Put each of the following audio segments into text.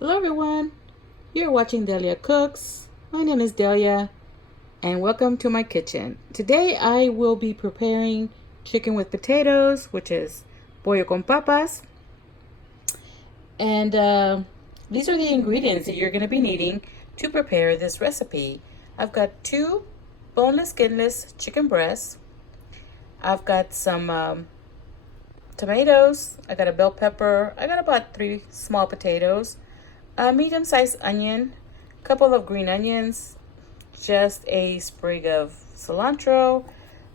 Hello everyone, you're watching Delia Cooks. My name is Delia and welcome to my kitchen. Today I will be preparing chicken with potatoes, which is pollo con papas. And these are the ingredients that you're going to be needing to prepare this recipe. I've got 2 boneless, skinless chicken breasts. I've got some tomatoes. I got a bell pepper. I got about 3 small potatoes, a medium-sized onion, a couple of green onions, just a sprig of cilantro,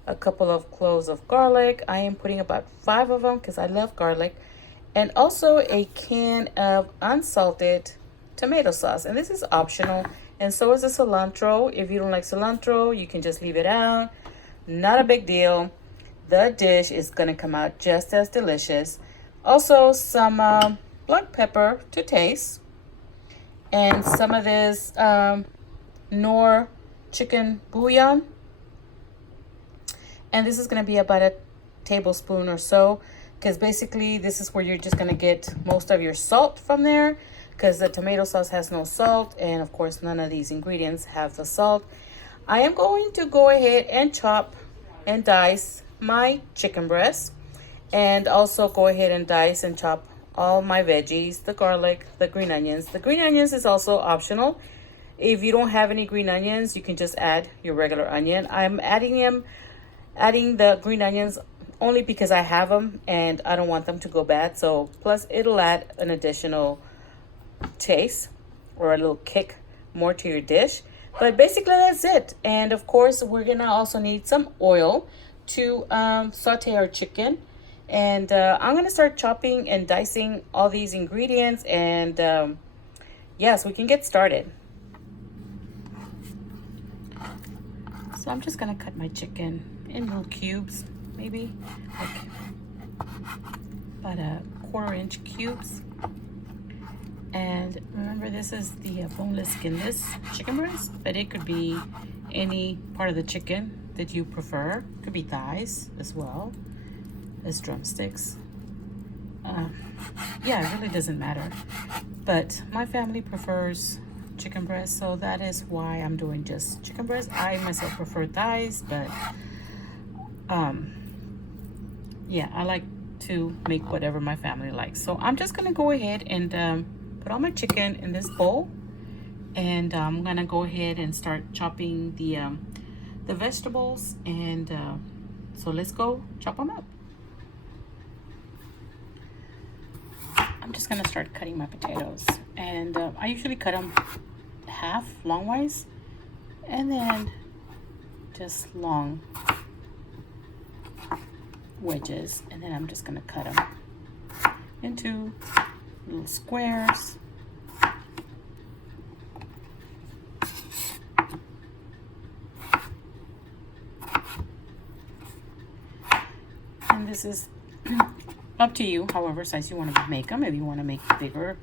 a couple of cloves of garlic. I am putting about 5 of them because I love garlic, and also a can of unsalted tomato sauce. And this is optional, and so is the cilantro. If you don't like cilantro, you can just leave it out. Not a big deal. The dish is going to come out just as delicious. Also, some black pepper to taste, and some of this Knorr chicken bouillon. And this is going to be about a tablespoon or so, because basically this is where you're just going to get most of your salt from there, because the tomato sauce has no salt, and of course none of these ingredients have the salt. I am going to go ahead and chop and dice my chicken breast, and also go ahead and dice and chop all my veggies, the garlic, the green onions. The green onions is also optional. If you don't have any green onions, you can just add your regular onion. I'm adding the green onions only because I have them and I don't want them to go bad. So plus it'll add an additional taste or a little kick more to your dish. But basically that's it. And of course we're gonna also need some oil to saute our chicken. And I'm gonna start chopping and dicing all these ingredients, and yes, we can get started. So I'm just gonna cut my chicken in little cubes, maybe like about a 1/4-inch cubes. And remember, this is the boneless, skinless chicken breast, but it could be any part of the chicken that you prefer. Could be thighs as well as drumsticks. Yeah, it really doesn't matter. But my family prefers chicken breast, so that is why I'm doing just chicken breast. I myself prefer thighs, but yeah, I like to make whatever my family likes. So I'm just gonna go ahead and put all my chicken in this bowl, and I'm gonna go ahead and start chopping the vegetables, and so let's go chop them up. I'm just gonna start cutting my potatoes, and I usually cut them half longwise and then just long wedges, and then I'm just gonna cut them into little squares. And this is up to you, however size you want to make them. If you want to make bigger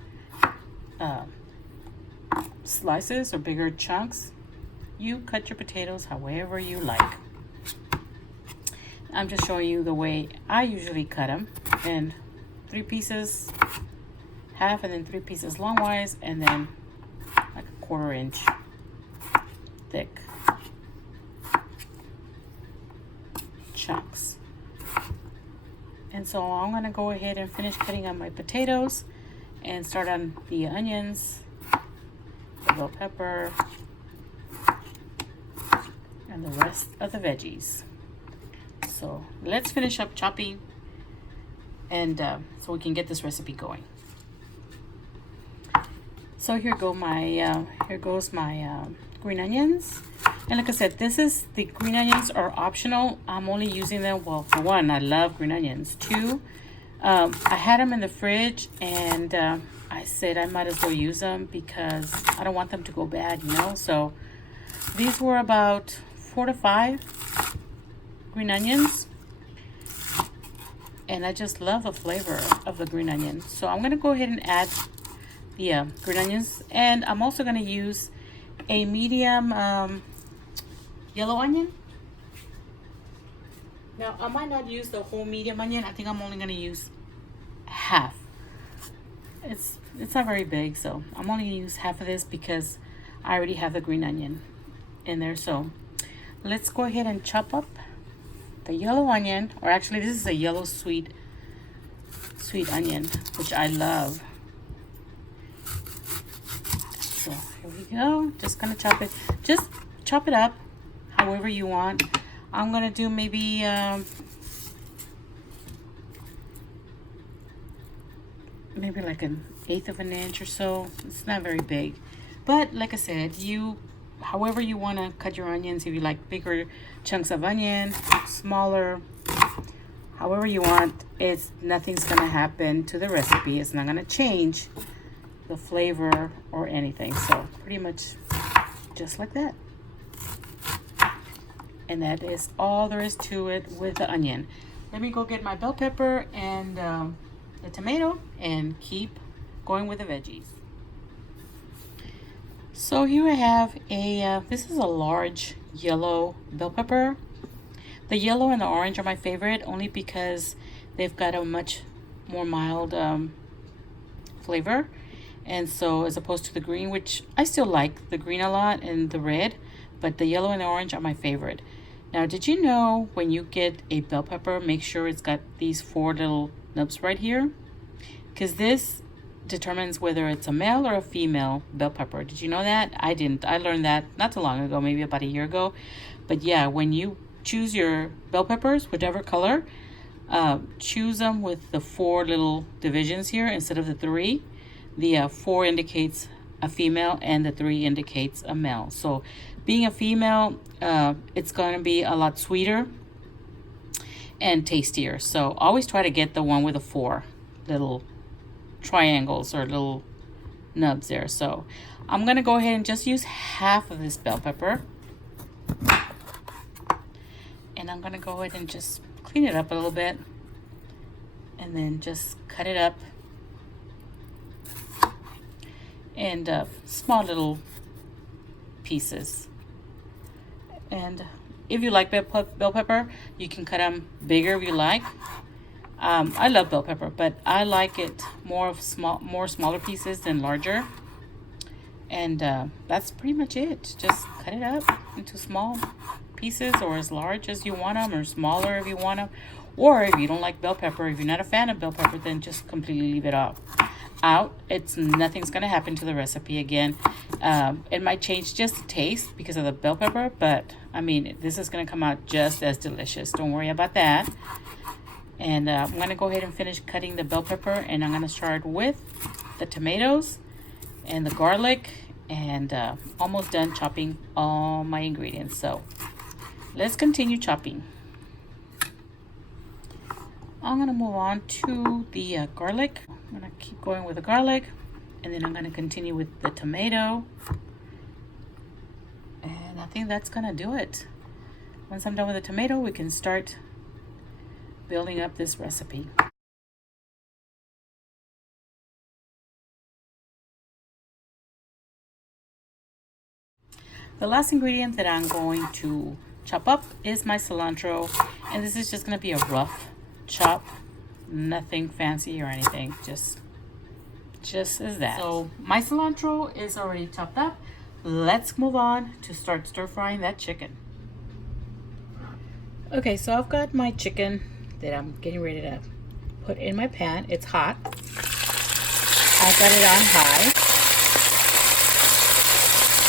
slices or bigger chunks, you cut your potatoes however you like. I'm just showing you the way I usually cut them, in 3 pieces, half, and then 3 pieces longwise, and then like a 1/4-inch thick chunks. And so I'm going to go ahead and finish cutting on my potatoes and start on the onions, the bell pepper, and the rest of the veggies. So let's finish up chopping, and so we can get this recipe going. So here goes my green onions. And like I said, the green onions are optional. I'm only using them, well, for one, I love green onions. 2, I had them in the fridge, and I said I might as well use them because I don't want them to go bad, you know. So these were about 4 to 5 green onions, and I just love the flavor of the green onion. So I'm gonna go ahead and add the green onions, and I'm also gonna use a medium yellow onion. Now I might not use the whole medium onion. I think I'm only gonna use half. It's not very big, so I'm only gonna use half of this because I already have the green onion in there. So let's go ahead and chop up the yellow onion, or actually this is a yellow sweet onion, which I love. So here we go. Just gonna chop it. Just chop it up however you want. I'm gonna do maybe maybe like an 1/8 of an inch or so. It's not very big, but like I said, however you want to cut your onions. If you like bigger chunks of onion, smaller, however you want, nothing's gonna happen to the recipe. It's not gonna change the flavor or anything. So pretty much just like that. And that is all there is to it with the onion. Let me go get my bell pepper and the tomato and keep going with the veggies. So here I have this is a large yellow bell pepper. The yellow and the orange are my favorite only because they've got a much more mild flavor. And so as opposed to the green, which I still like the green a lot and the red, but the yellow and the orange are my favorite. Now, did you know when you get a bell pepper, make sure it's got these 4 little nubs right here? Because this determines whether it's a male or a female bell pepper. Did you know that? I didn't. I learned that not too long ago, maybe about a year ago. But yeah, when you choose your bell peppers, whatever color, choose them with the 4 little divisions here instead of the 3. The 4 indicates a female and the 3 indicates a male. So being a female, it's going to be a lot sweeter and tastier. So always try to get the one with the 4 little triangles or little nubs there. So I'm going to go ahead and just use half of this bell pepper. And I'm going to go ahead and just clean it up a little bit. And then just cut it up. And small little pieces. And if you like bell pepper, you can cut them bigger if you like. I love bell pepper, but I like it more smaller pieces than larger. And that's pretty much it. Just cut it up into small pieces, or as large as you want them, or smaller if you want them. Or if you don't like bell pepper, if you're not a fan of bell pepper, then just completely leave it out. Nothing's gonna happen to the recipe. Again, it might change just the taste because of the bell pepper, but I mean, this is gonna come out just as delicious. Don't worry about that. And I'm gonna go ahead and finish cutting the bell pepper, and I'm gonna start with the tomatoes and the garlic, and almost done chopping all my ingredients. So let's continue chopping. I'm gonna move on to the garlic. I'm gonna keep going with the garlic, and then I'm gonna continue with the tomato. And I think that's gonna do it. Once I'm done with the tomato, we can start building up this recipe. The last ingredient that I'm going to chop up is my cilantro, and this is just gonna be a rough chop, nothing fancy or anything, just as that. So my cilantro is already chopped up. Let's move on to start stir frying that chicken. Okay, so I've got my chicken that I'm getting ready to put in my pan. It's hot. I've got it on high.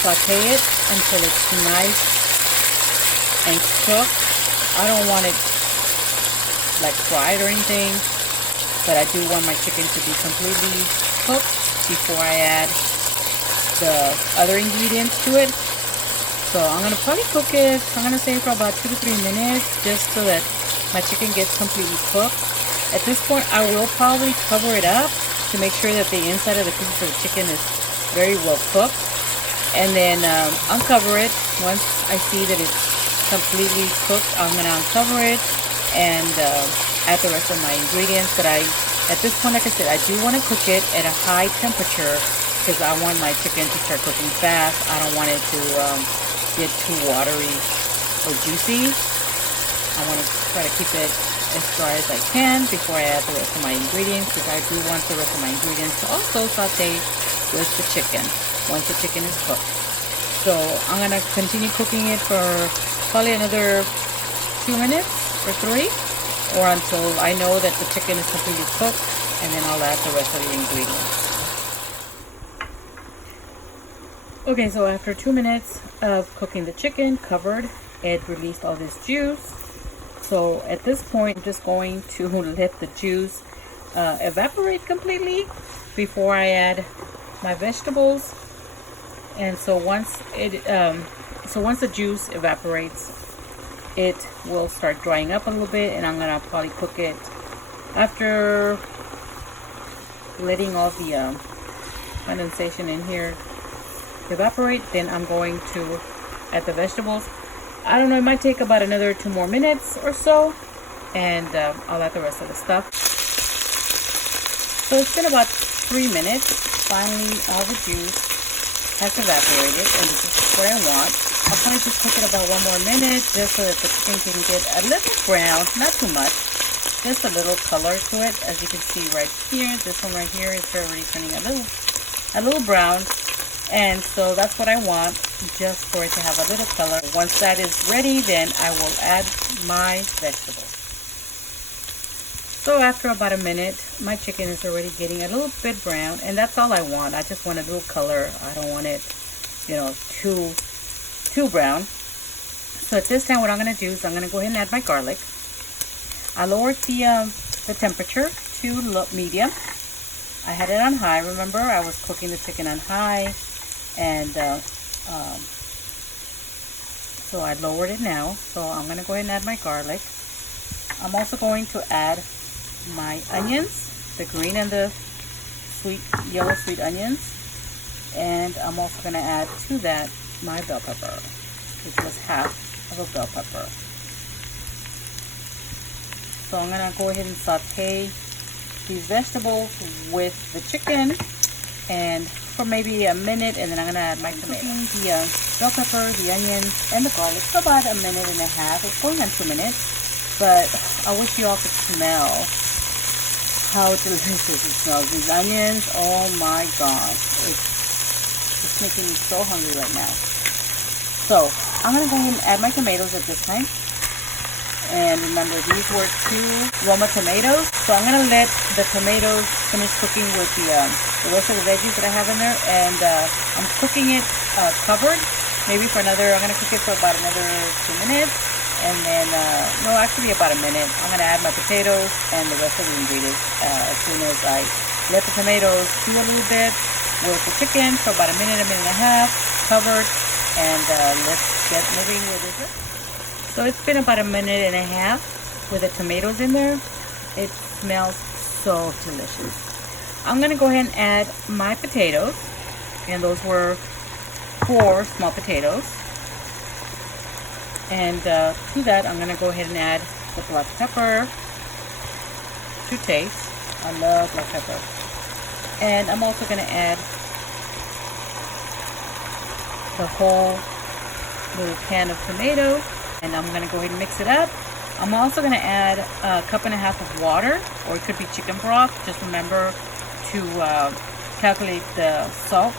Saute it until it's nice and cooked. I don't want it like fried or anything, but I do want my chicken to be completely cooked before I add the other ingredients to it. So I'm gonna probably cook it, I'm gonna say for about 2 to 3 minutes, just so that my chicken gets completely cooked. At this point, I will probably cover it up to make sure that the inside of the piece of the chicken is very well cooked. And then uncover it. Once I see that it's completely cooked, I'm gonna uncover it and add the rest of my ingredients. But at this point, like I said, I do want to cook it at a high temperature because I want my chicken to start cooking fast. I don't want it to get too watery or juicy. I want to try to keep it as dry as I can before I add the rest of my ingredients, because I do want the rest of my ingredients to also saute with the chicken once the chicken is cooked. So I'm going to continue cooking it for probably another 2 minutes or 3, or until I know that the chicken is completely cooked, and then I'll add the rest of the ingredients. Okay, so after 2 minutes of cooking the chicken covered, it released all this juice. So at this point, I'm just going to let the juice evaporate completely before I add my vegetables. And so once the juice evaporates, it will start drying up a little bit, and I'm gonna probably cook it after letting all the condensation in here evaporate. Then I'm going to add the vegetables. I don't know, it might take about another 2 more minutes or so, and I'll add the rest of the stuff. So it's been about 3 minutes. Finally, all the juice has evaporated, and this is what I want. I'll probably just cook it about 1 more minute, just so that the chicken can get a little brown, not too much, just a little color to it. As you can see right here, this one right here is already turning a little brown. And so that's what I want, just for it to have a little color. Once that is ready, then I will add my vegetables. So after about a minute, my chicken is already getting a little bit brown, and that's all I want. I just want a little color. I don't want it, too brown. So at this time, what I'm going to do is I'm going to go ahead and add my garlic. I lowered the temperature to medium. I had it on high. Remember, I was cooking the chicken on high. And so I lowered it now. So I'm going to go ahead and add my garlic. I'm also going to add my onions, the green and the yellow sweet onions. And I'm also going to add to that my bell pepper, which was half of a bell pepper. So I'm going to go ahead and saute these vegetables with the chicken and for maybe a minute, and then I'm going to add my tomato. The bell pepper, the onions, and the garlic for about a minute and a half. It's going on 2 minutes, but I wish you all could smell how delicious it smells. These onions, oh my gosh, it's making me so hungry right now. So I'm going to go ahead and add my tomatoes at this time. And remember, these were 2 Roma tomatoes. So I'm going to let the tomatoes finish cooking with the rest of the veggies that I have in there. And I'm cooking it covered. Maybe for another, I'm going to cook it for about another 2 minutes. And then, no, actually about a minute. I'm going to add my potatoes and the rest of the ingredients as soon as I let the tomatoes stew a little bit with the chicken for about a minute and a half, covered. And let's get moving with it. So it's been about a minute and a half with the tomatoes in there. It smells so delicious. I'm going to go ahead and add my potatoes. And those were 4 small potatoes. And to that, I'm going to go ahead and add the black pepper to taste. I love black pepper. And I'm also going to add the whole little can of tomatoes. And I'm going to go ahead and mix it up. I'm also going to add a 1.5 cups of water, or it could be chicken broth. Just remember to calculate the salt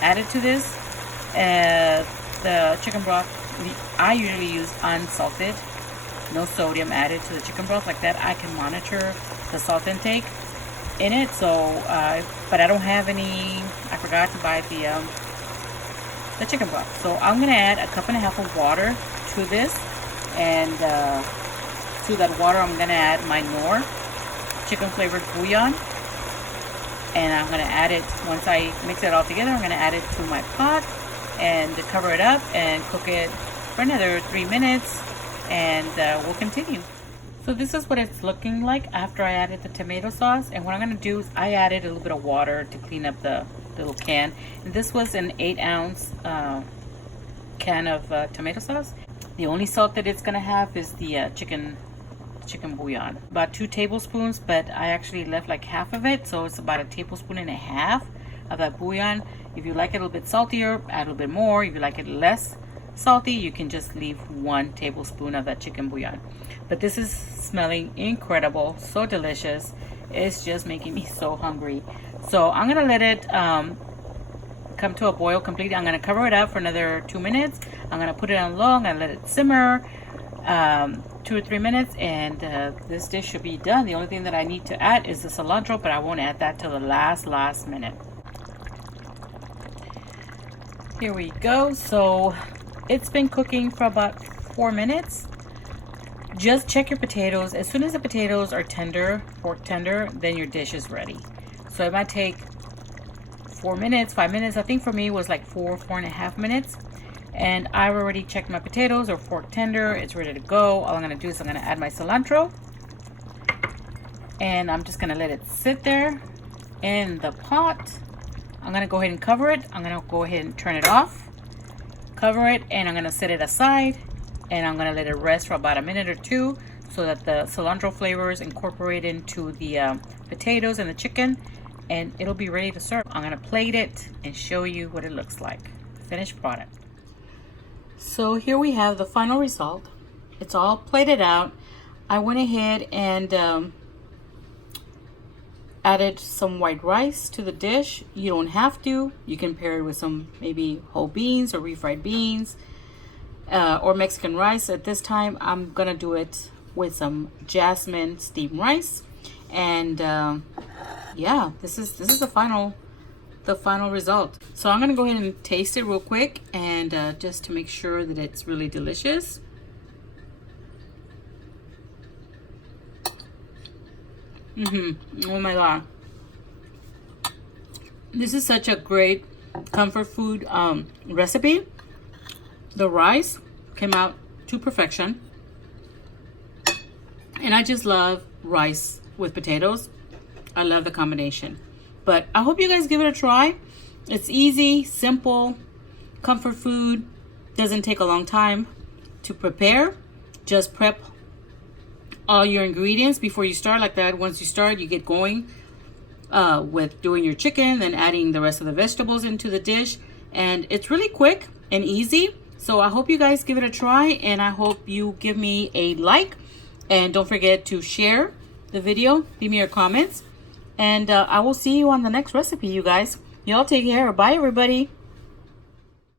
added to this. The chicken broth, I usually use unsalted, no sodium added to the chicken broth. Like that, I can monitor the salt intake in it. So, but I don't have any. I forgot to buy the chicken broth. So I'm going to add a 1.5 cups of water to this, and to that water I'm going to add my Knorr chicken flavored bouillon, and I'm going to add it, once I mix it all together, I'm going to add it to my pot and cover it up and cook it for another 3 minutes, and we'll continue. So this is what it's looking like after I added the tomato sauce. And what I'm going to do is I added a little bit of water to clean up the little can. And this was an 8-ounce can of tomato sauce. The only salt that it's going to have is the chicken bouillon. About 2 tablespoons, but I actually left like half of it. So it's about 1.5 tablespoons of that bouillon. If you like it a little bit saltier, add a little bit more. If you like it less salty, you can just leave 1 tablespoon of that chicken bouillon. But this is smelling incredible, so delicious. It's just making me so hungry. So I'm gonna let it come to a boil completely. I'm gonna cover it up for another 2 minutes. I'm gonna put it on low. I'm gonna let it simmer 2 or 3 minutes, and this dish should be done. The only thing that I need to add is the cilantro, but I won't add that till the last minute. Here we go. So it's been cooking for about 4 minutes. Just check your potatoes. As soon as the potatoes are tender, fork tender, then your dish is ready. So it might take 4 minutes, 5 minutes. I think for me it was like 4.5 minutes. And I've already checked my potatoes, are fork tender. It's ready to go. All I'm gonna do is I'm gonna add my cilantro, and I'm just gonna let it sit there in the pot. I'm gonna go ahead and cover it. I'm gonna go ahead and turn it off, cover it, and I'm gonna set it aside, and I'm gonna let it rest for about a minute or 2 so that the cilantro flavors incorporate into the potatoes and the chicken, and it'll be ready to serve. I'm gonna plate it and show you what it looks like. Finished product. So here we have the final result. It's all plated out. I went ahead and added some white rice to the dish. You don't have to. You can pair it with some maybe whole beans or refried beans or Mexican rice. At this time, I'm gonna do it with some jasmine steamed rice. And yeah, this is the final result. So I'm gonna go ahead and taste it real quick, and just to make sure that it's really delicious. Oh my god, this is such a great comfort food recipe. The rice came out to perfection, and I just love rice with potatoes. I love the combination. But I hope you guys give it a try. It's easy, simple, comfort food. Doesn't take a long time to prepare. Just prep all your ingredients before you start like that. Once you start, you get going with doing your chicken, then adding the rest of the vegetables into the dish. And it's really quick and easy. So I hope you guys give it a try, and I hope you give me a like. And don't forget to share the video. Leave me your comments. And I will see you on the next recipe, you guys. Y'all take care. Bye, everybody.